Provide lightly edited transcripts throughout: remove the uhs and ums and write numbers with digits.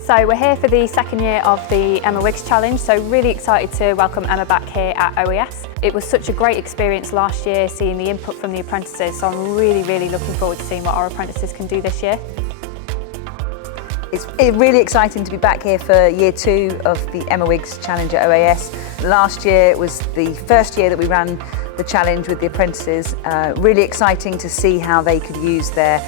So we're here for the second year of the Emma Wiggs Challenge, so really excited to welcome Emma back here at OES. It was such a great experience last year seeing the input from the apprentices, so I'm really looking forward to seeing what our apprentices can do this year. It's really exciting to be back here for year 2 of the Emma Wiggs Challenge at OAS. Last year was the first year that we ran the challenge with the apprentices. Really exciting to see how they could use their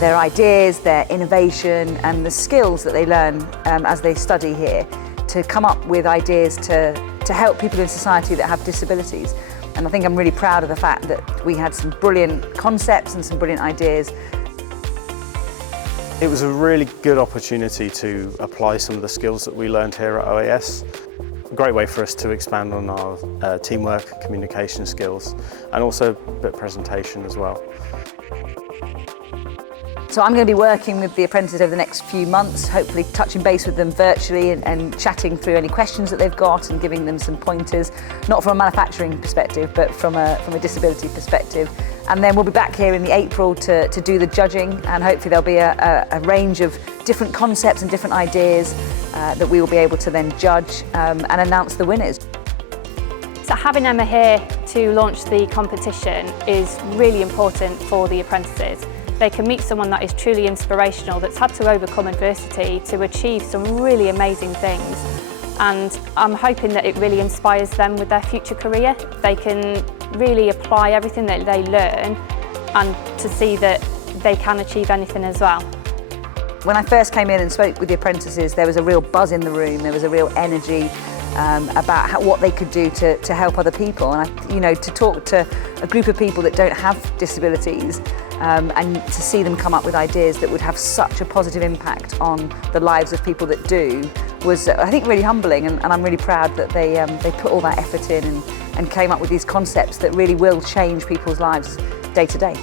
ideas, their innovation and the skills that they learn as they study here to come up with ideas to help people in society that have disabilities. And I think I'm really proud of the fact that we had some brilliant concepts and some brilliant ideas. It was a really good opportunity to apply some of the skills that we learned here at OAS. A great way for us to expand on our teamwork, communication skills, and also a bit of presentation as well. So I'm going to be working with the apprentices over the next few months, hopefully touching base with them virtually and chatting through any questions that they've got and giving them some pointers, not from a manufacturing perspective, but from a disability perspective. And then we'll be back here in April to do the judging, and hopefully there'll be a range of different concepts and different ideas that we will be able to then judge and announce the winners. So having Emma here to launch the competition is really important for the apprentices. They can meet someone that is truly inspirational, that's had to overcome adversity to achieve some really amazing things. And I'm hoping that it really inspires them with their future career. They can really apply everything that they learn and to see that they can achieve anything as well. When I first came in and spoke with the apprentices, there was a real buzz in the room, there was a real energy about what they could do to help other people. And to talk to a group of people that don't have disabilities and to see them come up with ideas that would have such a positive impact on the lives of people that do was, I think, really humbling, and I'm really proud that they put all that effort in and came up with these concepts that really will change people's lives day to day.